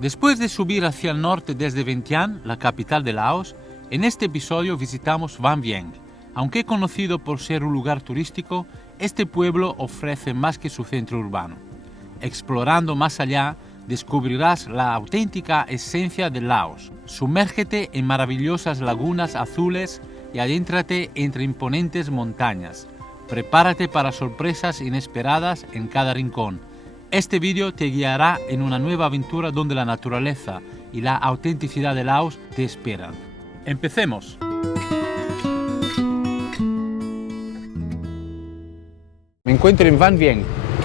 Después de subir hacia el norte desde Vientiane, la capital de Laos, en este episodio visitamos Van Vieng. Aunque conocido por ser un lugar turístico, este pueblo ofrece más que su centro urbano. Explorando más allá, descubrirás la auténtica esencia de Laos. Sumérgete en maravillosas lagunas azules y adéntrate entre imponentes montañas. Prepárate para sorpresas inesperadas en cada rincón. Este vídeo te guiará en una nueva aventura donde la naturaleza y la autenticidad de Laos te esperan. ¡Empecemos! Me encuentro en Van Vieng,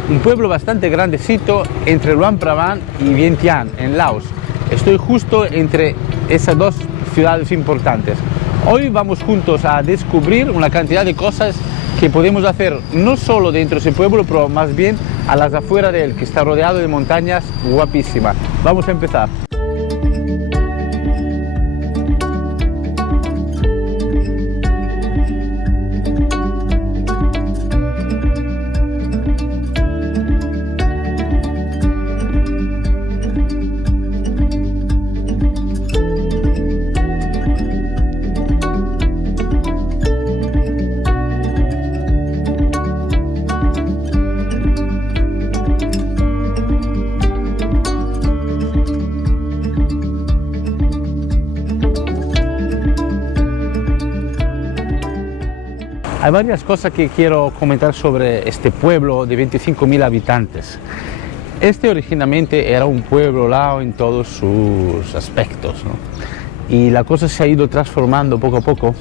un pueblo bastante grandecito entre Luang Prabang y Vientiane, en Laos. Estoy justo entre esas dos ciudades importantes. Hoy vamos juntos a descubrir una cantidad de cosas que podemos hacer no solo dentro de ese pueblo, pero más bien a las afueras de él, que está rodeado de montañas guapísimas. Vamos a empezar. Hay varias cosas que quiero comentar sobre este pueblo de 25.000 habitantes. Este originalmente era un pueblo lao en todos sus aspectos, ¿no? Y la cosa se ha ido transformando poco a poco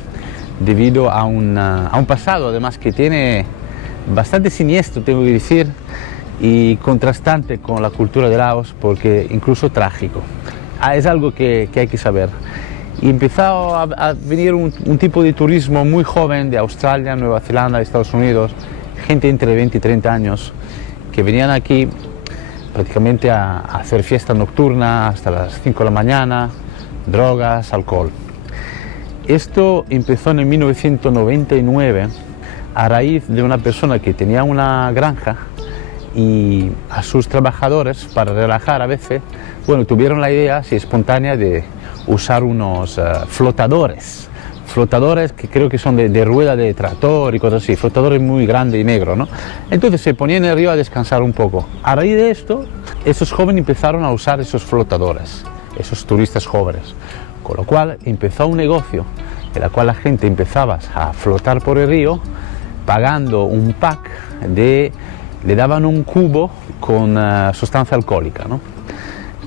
debido a un pasado, además, que tiene bastante siniestro, tengo que decir, y contrastante con la cultura de Laos, porque incluso trágico. Es algo que hay que saber. Y empezó a venir un tipo de turismo muy joven de Australia, Nueva Zelanda, Estados Unidos, gente entre 20 y 30 años, que venían aquí prácticamente a hacer fiesta nocturna hasta las 5 de la mañana, drogas, alcohol. Esto empezó en el 1999 a raíz de una persona que tenía una granja y a sus trabajadores, para relajar a veces, bueno, tuvieron la idea así espontánea de usar unos flotadores que creo que son de rueda de tractor y cosas así, flotadores muy grandes y negros, ¿no? Entonces se ponían en el río a descansar un poco. A raíz de esto, esos jóvenes empezaron a usar esos flotadores, esos turistas jóvenes, con lo cual empezó un negocio en el cual la gente empezaba a flotar por el río pagando un pack le daban un cubo con sustancia alcohólica, ¿no?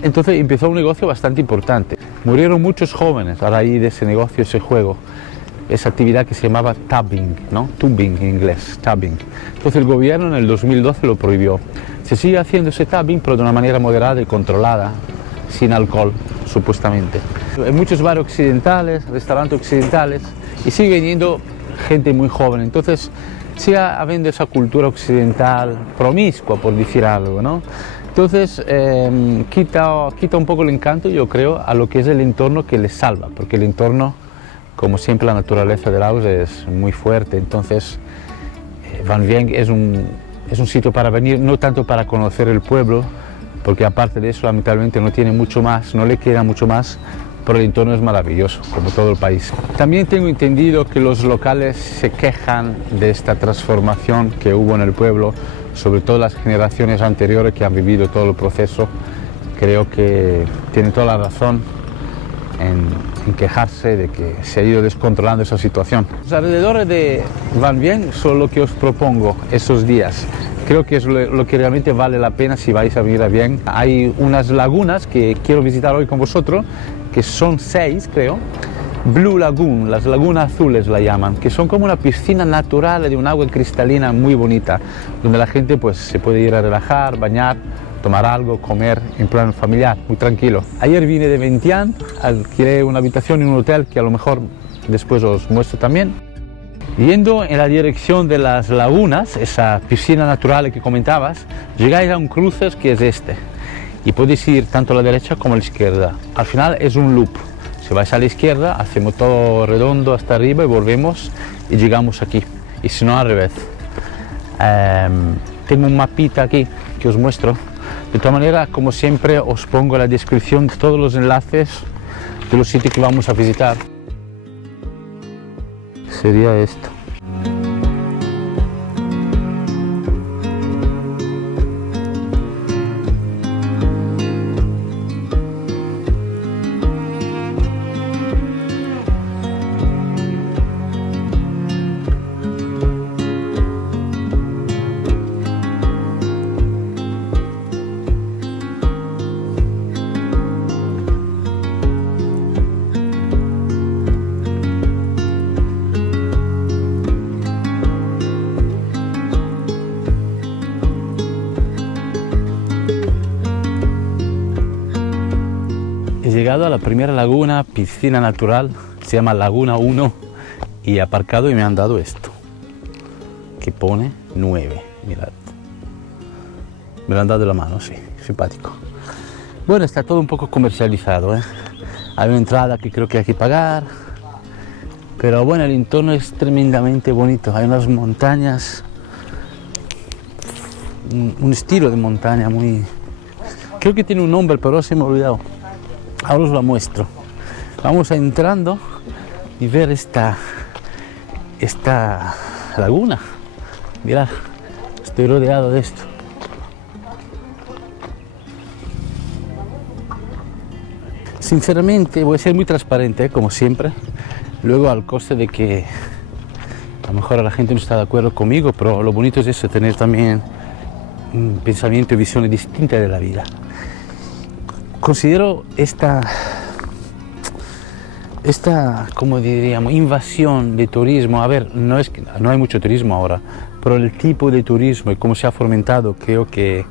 Entonces empezó un negocio bastante importante. Murieron muchos jóvenes a raíz de ese negocio, ese juego, esa actividad que se llamaba tubbing, ¿no? Tubing en inglés, tubbing. Entonces el gobierno en el 2012 lo prohibió. Se sigue haciendo ese tubbing, pero de una manera moderada y controlada, sin alcohol, supuestamente. Hay muchos bares occidentales, restaurantes occidentales, y sigue viniendo gente muy joven. Entonces sigue habiendo esa cultura occidental promiscua, por decir algo, ¿no? Entonces quita un poco el encanto, yo creo, a lo que es el entorno que les salva, porque el entorno, como siempre, la naturaleza de Laos es muy fuerte. Entonces Van Vieng es un sitio para venir, no tanto para conocer el pueblo, porque aparte de eso lamentablemente no tiene mucho más, no le queda mucho más, pero el entorno es maravilloso, como todo el país. También tengo entendido que los locales se quejan de esta transformación que hubo en el pueblo, sobre todo las generaciones anteriores que han vivido todo el proceso. Creo que tienen toda la razón en quejarse de que se ha ido descontrolando esa situación. Los alrededores de Van Vieng son lo que os propongo esos días. Creo que es lo que realmente vale la pena si vais a venir a Vieng. Hay unas lagunas que quiero visitar hoy con vosotros, que son 6, creo. Blue Lagoon, las lagunas azules la llaman, que son como una piscina natural de un agua cristalina muy bonita, donde la gente pues se puede ir a relajar, bañar, tomar algo, comer en plan familiar, muy tranquilo. Ayer vine de Vientiane, alquilé una habitación en un hotel que a lo mejor después os muestro también. Yendo en la dirección de las lagunas, esa piscina natural que comentabas, llegáis a un cruce que es este, y podéis ir tanto a la derecha como a la izquierda. Al final es un loop. Si vais a la izquierda, hacemos todo redondo hasta arriba y volvemos y llegamos aquí. Y si no, al revés. Tengo un mapita aquí que os muestro, De todas maneras, como siempre, os pongo en la descripción todos los enlaces de los sitios que vamos a visitar. Sería esto. He llegado a la primera laguna, piscina natural, se llama Laguna 1, y he aparcado y me han dado esto, que pone 9, mirad. Me lo han dado en la mano, sí, simpático. Bueno, está todo un poco comercializado, ¿eh? Hay una entrada que creo que hay que pagar, pero bueno, el entorno es tremendamente bonito. Hay unas montañas, un estilo de montaña muy... Creo que tiene un nombre, pero se me ha olvidado. Ahora os la muestro. Vamos a entrando y ver esta laguna. Mirad, estoy rodeado de esto. Sinceramente voy a ser muy transparente, como siempre. Luego, al coste de que a lo mejor la gente no está de acuerdo conmigo, pero lo bonito es eso, tener también un pensamiento y visión distinta de la vida. Considero esta, como diríamos, invasión de turismo. A ver, no es que no hay mucho turismo ahora, pero el tipo de turismo y cómo se ha fomentado creo que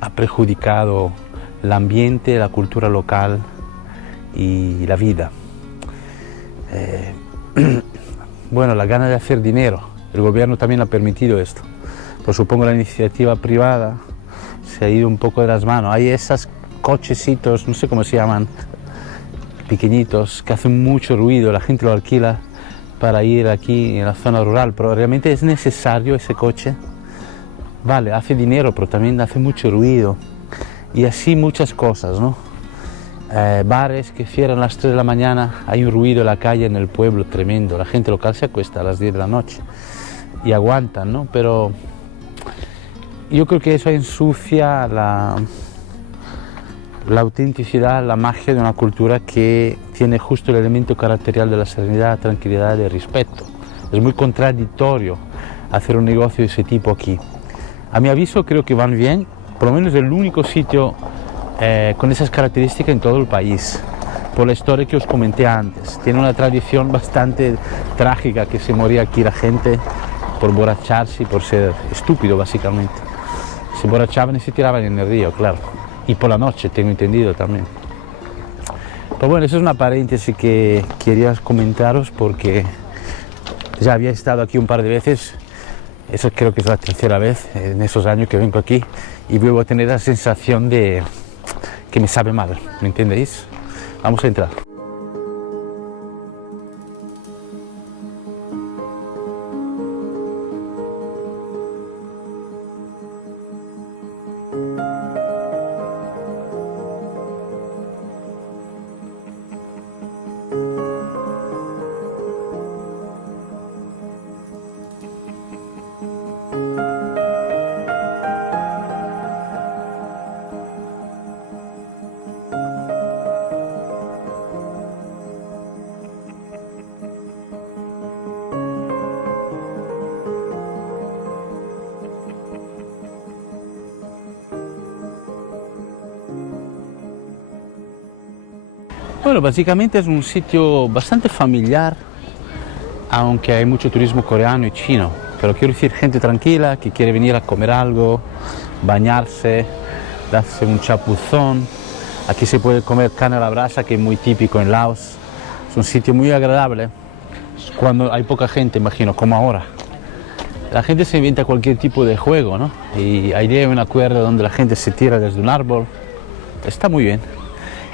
ha perjudicado el ambiente, la cultura local y la vida. Bueno, la gana de hacer dinero, el gobierno también ha permitido esto, pero supongo la iniciativa privada se ha ido un poco de las manos. Hay esas cochecitos, no sé cómo se llaman, pequeñitos, que hacen mucho ruido, la gente lo alquila para ir aquí en la zona rural, pero realmente es necesario ese coche. Vale, hace dinero, pero también hace mucho ruido, y así muchas cosas, ¿no? Bares que cierran a las 3 de la mañana, hay un ruido en la calle, en el pueblo tremendo, la gente local se acuesta a las 10 de la noche y aguantan, ¿no? Pero yo creo que eso ensucia la autenticidad, la magia de una cultura que tiene justo el elemento caracterial de la serenidad, tranquilidad y respeto. Es muy contradictorio hacer un negocio de ese tipo aquí. A mi aviso creo que van bien, por lo menos es el único sitio con esas características en todo el país, por la historia que os comenté antes. Tiene una tradición bastante trágica, que se moría aquí la gente por emborracharse y por ser estúpido básicamente. Se emborrachaban y se tiraban en el río, claro. Y por la noche, tengo entendido también. Pero bueno, eso es una paréntesis que quería comentaros porque ya había estado aquí un par de veces. Eso creo que es la tercera vez en esos años que vengo aquí y vuelvo a tener la sensación de que me sabe mal, ¿me entendéis? Vamos a entrar. Bueno, básicamente es un sitio bastante familiar, aunque hay mucho turismo coreano y chino, pero quiero decir, gente tranquila que quiere venir a comer algo, bañarse, darse un chapuzón. Aquí se puede comer carne a la brasa, que es muy típico en Laos. Es un sitio muy agradable cuando hay poca gente, imagino, como ahora. La gente se inventa cualquier tipo de juego, ¿no? Y hay una cuerda donde la gente se tira desde un árbol. Está muy bien.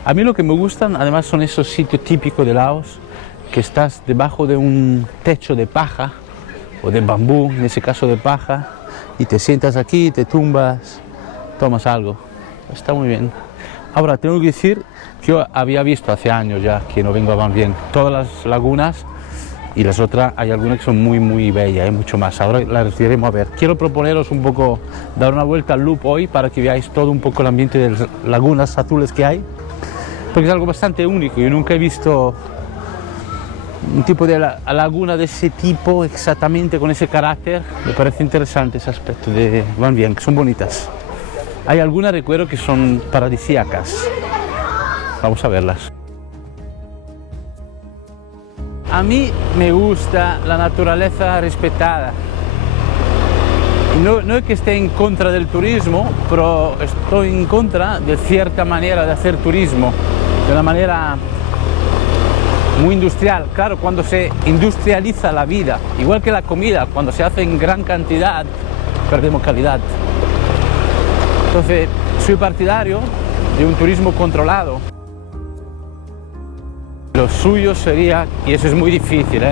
A mí lo que me gustan además son esos sitios típicos de Laos, que estás debajo de un techo de paja o de bambú, en ese caso de paja, y te sientas aquí, te tumbas, tomas algo. está muy bien. Ahora, tengo que decir, yo había visto hace años ya que no vengo a Van Bien todas las lagunas y las otras, hay algunas que son muy bellas, hay mucho más. Ahora las iremos a ver. Quiero proponeros un poco, dar una vuelta al loop hoy para que veáis todo un poco el ambiente de las lagunas azules que hay, porque es algo bastante único. Yo nunca he visto un tipo de laguna de ese tipo, exactamente con ese carácter. Me parece interesante ese aspecto de Van Bien, que son bonitas. Hay algunas, recuerdo, que son paradisíacas. Vamos a verlas. A mí me gusta la naturaleza respetada. Y no es que esté en contra del turismo, pero estoy en contra de cierta manera de hacer turismo, de una manera muy industrial. Claro, cuando se industrializa la vida, igual que la comida, cuando se hace en gran cantidad, perdemos calidad. Entonces, soy partidario de un turismo controlado. Lo suyo sería, y eso es muy difícil,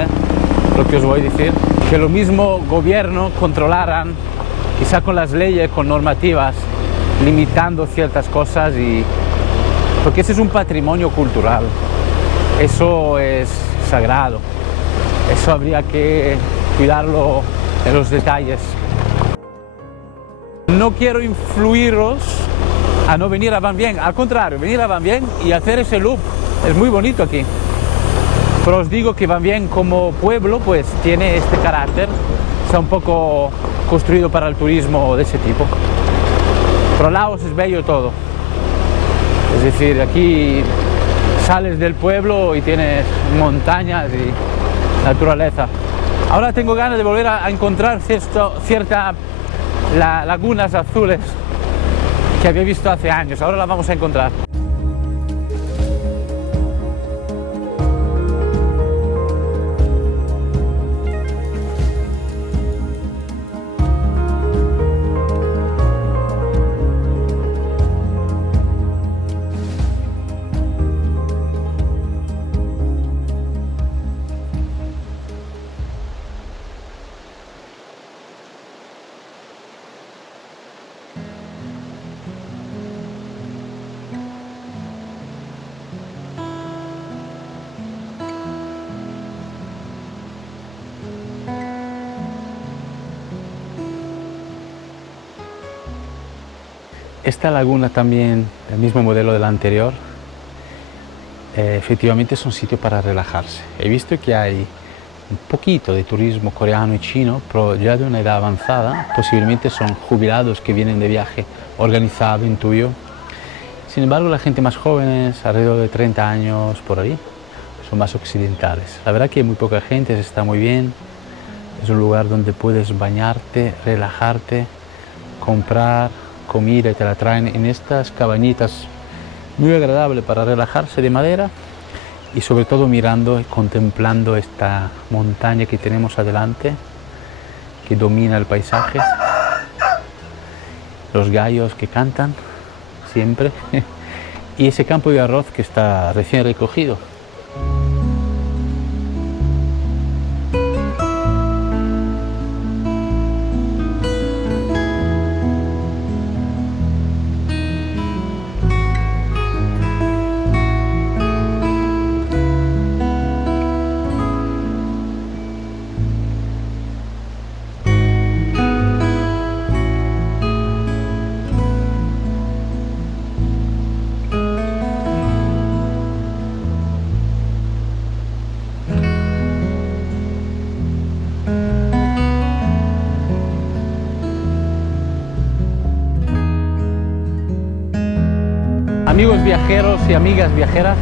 lo que os voy a decir, que lo mismo gobierno controlaran, quizá con las leyes, con normativas, limitando ciertas cosas, porque ese es un patrimonio cultural. Eso es sagrado, eso habría que cuidarlo en los detalles. No quiero influiros a no venir a Van Bien, al contrario, venir a Van Bien y hacer ese loop, es muy bonito aquí. Pero os digo que Van Bien como pueblo pues tiene este carácter, está un poco construido para el turismo de ese tipo. Pero Laos es bello todo, es decir, aquí sales del pueblo y tienes montañas y naturaleza. Ahora tengo ganas de volver a encontrar ciertas lagunas azules que había visto hace años, ahora las vamos a encontrar. Esta laguna también, el mismo modelo de la anterior, efectivamente es un sitio para relajarse. He visto que hay un poquito de turismo coreano y chino, pero ya de una edad avanzada, posiblemente son jubilados que vienen de viaje organizado, intuyo. Sin embargo, la gente más joven, alrededor de 30 años por ahí, son más occidentales. La verdad que hay muy poca gente, se está muy bien, es un lugar donde puedes bañarte, relajarte, comprar comida y te la traen en estas cabañitas muy agradable para relajarse de madera y sobre todo mirando y contemplando esta montaña que tenemos adelante que domina el paisaje, los gallos que cantan siempre y ese campo de arroz que está recién recogido. Amigos viajeros y amigas viajeras,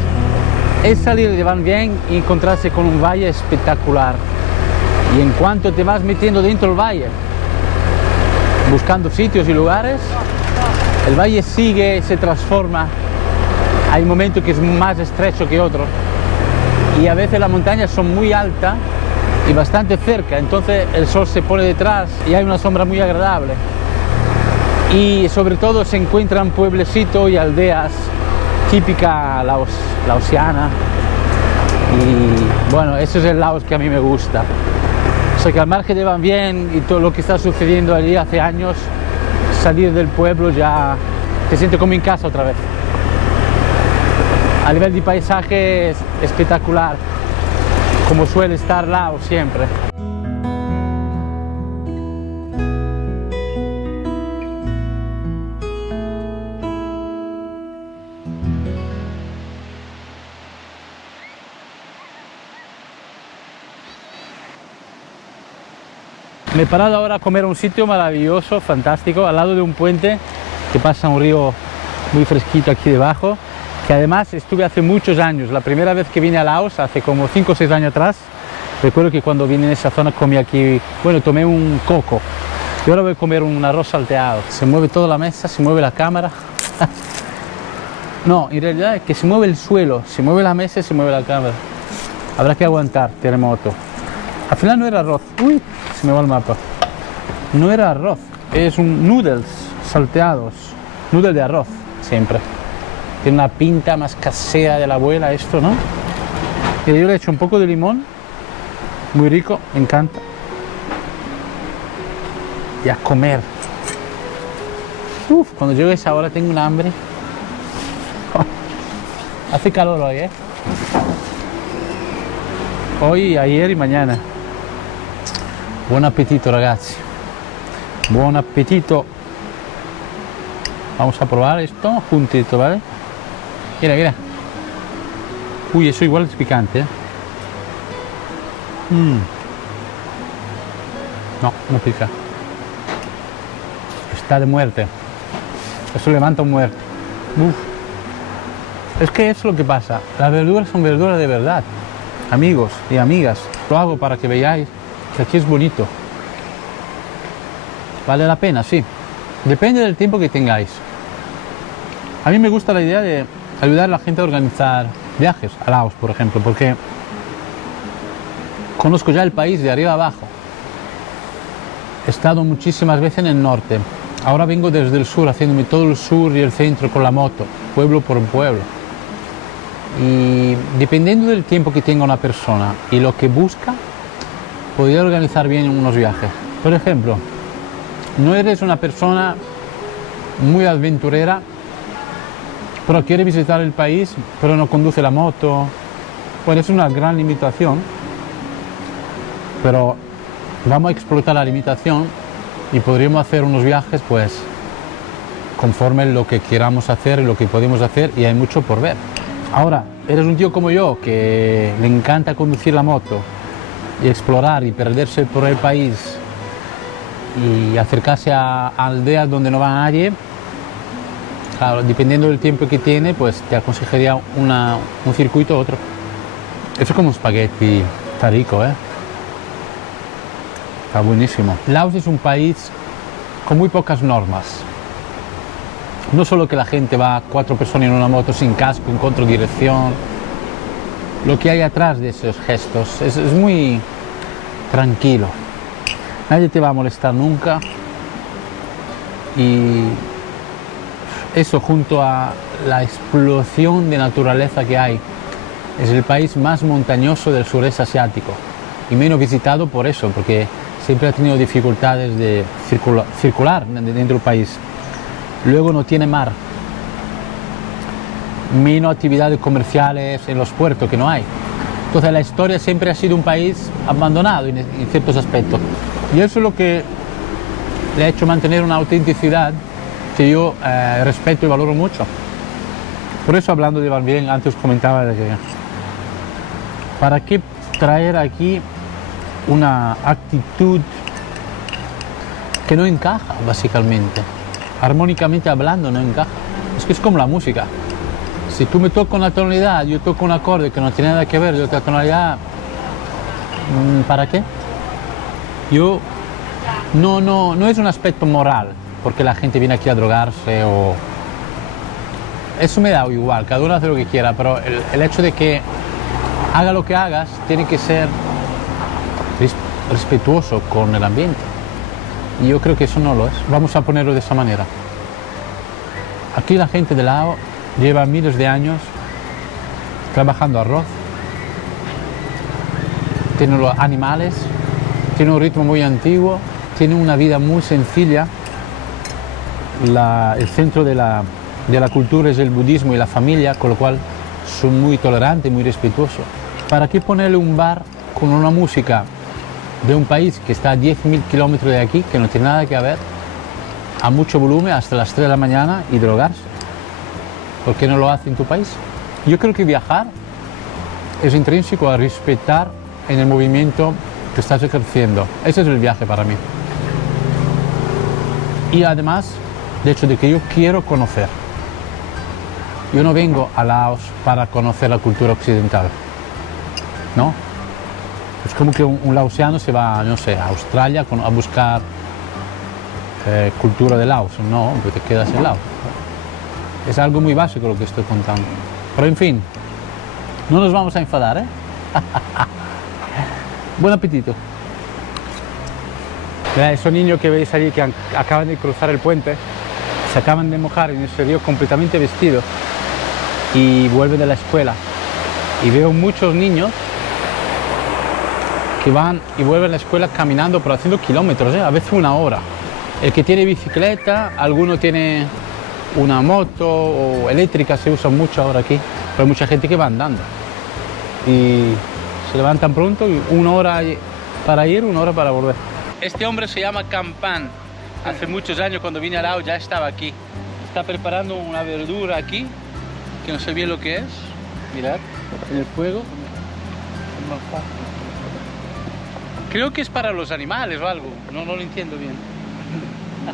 es salir de Van Bien y encontrarse con un valle espectacular. Y en cuanto te vas metiendo dentro del valle, buscando sitios y lugares, el valle sigue, se transforma. Hay momentos que es más estrecho que otros. Y a veces las montañas son muy altas y bastante cerca, entonces el sol se pone detrás y hay una sombra muy agradable. Y sobre todo se encuentran pueblecitos y aldeas típicas laosianas y bueno, eso es el Laos que a mí me gusta. O sea que al margen de Van Bien y todo lo que está sucediendo allí hace años, salir del pueblo ya se siente como en casa otra vez. A nivel de paisaje es espectacular, como suele estar Laos siempre. Me he parado ahora a comer a un sitio maravilloso, fantástico, al lado de un puente que pasa un río muy fresquito aquí debajo, que además estuve hace muchos años. La primera vez que vine a Laos, hace como 5 o 6 años atrás, recuerdo que cuando vine en esa zona comí aquí, bueno, tomé un coco y ahora voy a comer un arroz salteado. Se mueve toda la mesa, se mueve la cámara. No, en realidad es que se mueve el suelo, se mueve la mesa y se mueve la cámara. Habrá que aguantar, terremoto. Al final no era arroz. Uy, se me va el mapa. No era arroz, es un noodles salteados. Noodle de arroz, siempre. Tiene una pinta más casera de la abuela esto, ¿no? Y yo le he hecho un poco de limón. Muy rico, me encanta. Y a comer. Uf, cuando llegue esa hora tengo un hambre. Hace calor hoy, ¿eh? Hoy, ayer y mañana. Buon appetito, ragazzi. Buon appetito. Vamos a probar esto juntito, ¿vale? Mira, mira. Uy, eso igual es picante, ¿eh? No, no pica. Está de muerte. Eso levanta un muerto. Uf. Es que eso es lo que pasa. Las verduras son verduras de verdad. Amigos y amigas, lo hago para que veáis que aquí es bonito. Vale la pena, sí. Depende del tiempo que tengáis. A mí me gusta la idea de ayudar a la gente a organizar viajes a Laos, por ejemplo, porque conozco ya el país de arriba abajo. He estado muchísimas veces en el norte. Ahora vengo desde el sur, haciéndome todo el sur y el centro con la moto, pueblo por pueblo. Y dependiendo del tiempo que tenga una persona y lo que busca, podría organizar bien unos viajes. Por ejemplo, no eres una persona muy aventurera, pero quiere visitar el país, pero no conduce la moto. Bueno, es una gran limitación, pero vamos a explotar la limitación y podríamos hacer unos viajes pues conforme lo que queramos hacer y lo que podemos hacer, y hay mucho por ver. Ahora, eres un tío como yo que le encanta conducir la moto y explorar y perderse por el país y acercarse a aldeas donde no va nadie. Claro, dependiendo del tiempo que tiene, pues te aconsejaría un circuito u otro. Eso es como un espagueti, está rico, ¿eh? Está buenísimo. Laos es un país con muy pocas normas. No solo que la gente va 4 personas en una moto sin casco, en contradirección. Lo que hay atrás de esos gestos es muy tranquilo. Nadie te va a molestar nunca. Y eso, junto a la explosión de naturaleza que hay, es el país más montañoso del sureste asiático y menos visitado por eso, porque siempre ha tenido dificultades de circular dentro del país. Luego no tiene mar, menos actividades comerciales en los puertos, que no hay. Entonces la historia siempre ha sido un país abandonado en ciertos aspectos, y eso es lo que le ha hecho mantener una autenticidad que yo respeto y valoro mucho. Por eso, hablando de Van Bien, antes comentaba de que ¿para qué traer aquí una actitud que no encaja, básicamente? Armónicamente hablando no encaja. Es que es como la música. Si tú me tocas una tonalidad, yo toco un acorde que no tiene nada que ver de otra tonalidad, ¿para qué? Yo no es un aspecto moral, porque la gente viene aquí a drogarse o... Eso me da igual, cada uno hace lo que quiera, pero el hecho de que haga lo que hagas tiene que ser respetuoso con el ambiente. Y yo creo que eso no lo es. Vamos a ponerlo de esa manera. Aquí la gente de Laos lleva miles de años trabajando arroz, tiene los animales, tiene un ritmo muy antiguo, tiene una vida muy sencilla. El centro de la de la cultura es el budismo y la familia, con lo cual son muy tolerantes, muy respetuosos. ¿Para qué ponerle un bar con una música de un país que está a 10.000 kilómetros de aquí, que no tiene nada que ver, a mucho volumen hasta las 3 de la mañana y drogarse? ¿Por qué no lo hace en tu país? Yo creo que viajar es intrínseco a respetar en el movimiento que estás ejerciendo. Ese es el viaje para mí. Y además, de hecho, de que yo quiero conocer. Yo no vengo a Laos para conocer la cultura occidental, ¿no? Es como que un laosiano se va, no sé, a Australia a buscar cultura de Laos. No, pues te quedas en Laos. Es algo muy básico lo que estoy contando. Pero en fin, no nos vamos a enfadar, ¿eh? Buen apetito. Esos niños que veis allí que acaban de cruzar el puente, se acaban de mojar en ese río completamente vestidos y vuelven de la escuela. Y veo muchos niños que van y vuelven a la escuela caminando, pero haciendo kilómetros, a veces una hora. El que tiene bicicleta, alguno tiene una moto o eléctrica, se usa mucho ahora aquí, pero hay mucha gente que va andando. Y se levantan pronto, y una hora para ir, una hora para volver. Este hombre se llama Campan. Hace muchos años cuando vine a Laos ya estaba aquí. Está preparando una verdura aquí, que no sé bien lo que es. Mirad, en el fuego. Creo que es para los animales o algo, no lo entiendo bien.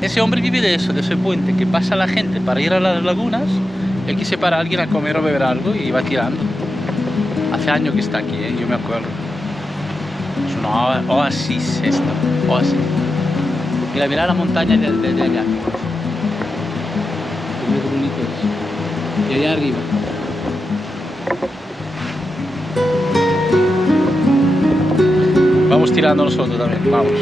Ese hombre vive de eso, de ese puente, que pasa la gente para ir a las lagunas, y aquí se para alguien a comer o beber algo y va tirando. Hace años que está aquí, yo me acuerdo. Es una oasis esto, oasis. Mira, mira la montaña de allá. Mira qué bonito es. Y allá arriba. Vamos tirando nosotros también, vamos.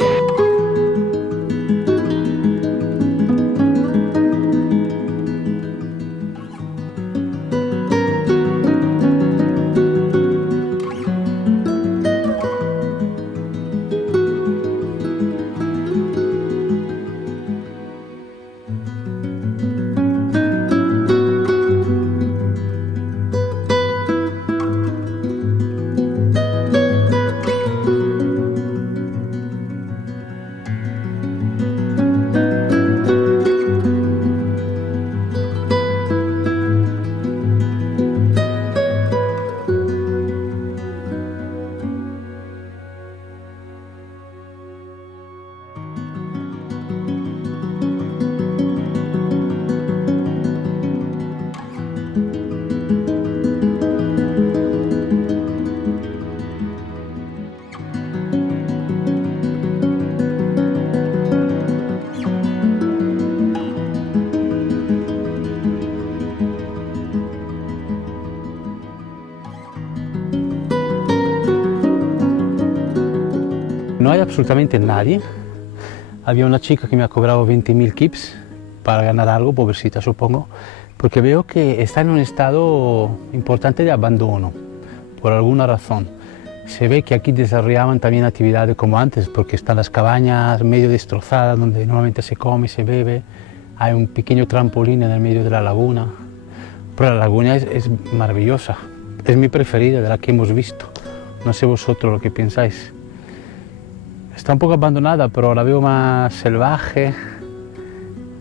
No hay absolutamente nadie. Había una chica que me ha cobrado 20.000 kips para ganar algo, pobrecita supongo, porque veo que está en un estado importante de abandono, por alguna razón. Se ve que aquí desarrollaban también actividades como antes, porque están las cabañas medio destrozadas, donde normalmente se come y se bebe. Hay un pequeño trampolín en el medio de la laguna. Pero la laguna es maravillosa, es mi preferida de la que hemos visto. No sé vosotros lo que pensáis. Está un poco abandonada, pero la veo más salvaje.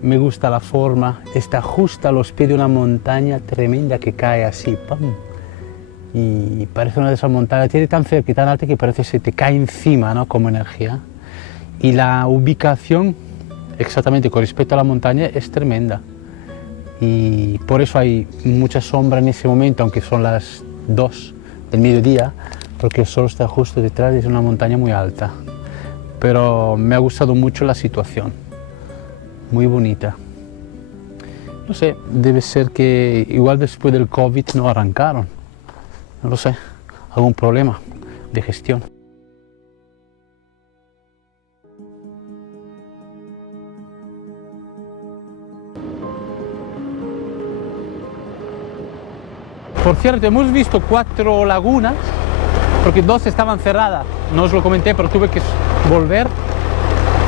Me gusta la forma. Está justo a los pies de una montaña tremenda que cae así, ¡pam! Y parece una de esas montañas, tiene tan cerca y tan alta que parece que se te cae encima, ¿no? Como energía. Y la ubicación, exactamente con respecto a la montaña, es tremenda. Y por eso hay mucha sombra en ese momento, aunque son las 2 del mediodía, porque el sol está justo detrás de una montaña muy alta. Pero me ha gustado mucho la situación, muy bonita. No sé, debe ser que igual después del COVID no arrancaron, no lo sé, algún problema de gestión. Por cierto, hemos visto 4 lagunas, porque 2 estaban cerradas, no os lo comenté, pero tuve que volver.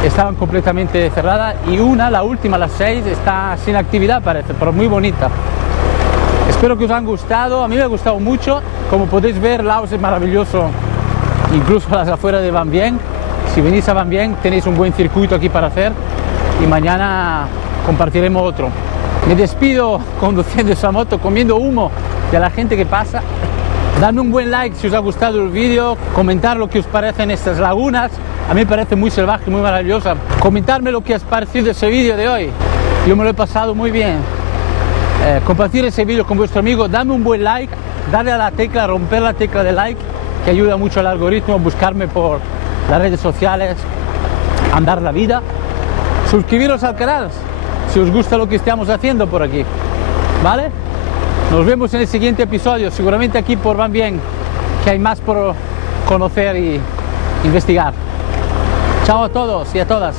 estaban completamente cerradas y la última a las 6, está sin actividad parece, pero muy bonita. Espero que os haya gustado, a mí me ha gustado mucho. Como podéis ver, Laos es maravilloso, incluso a las afueras de Van Bien. Si venís a Van Bien tenéis un buen circuito aquí para hacer y mañana compartiremos otro. Me despido conduciendo esa moto, comiendo humo de la gente que pasa. Dadme un buen like si os ha gustado el vídeo, comentar lo que os parecen estas lagunas. A mí me parece muy salvaje, muy maravillosa. Comentarme lo que os ha parecido ese vídeo de hoy. Yo me lo he pasado muy bien. Compartir ese vídeo con vuestro amigo, dame un buen like, darle a la tecla, romper la tecla de like, que ayuda mucho al algoritmo, buscarme por las redes sociales, andar la vida. Suscribiros al canal si os gusta lo que estamos haciendo por aquí, ¿vale? Nos vemos en el siguiente episodio, seguramente aquí por Van Bien, que hay más por conocer y investigar. Chao a todos y a todas.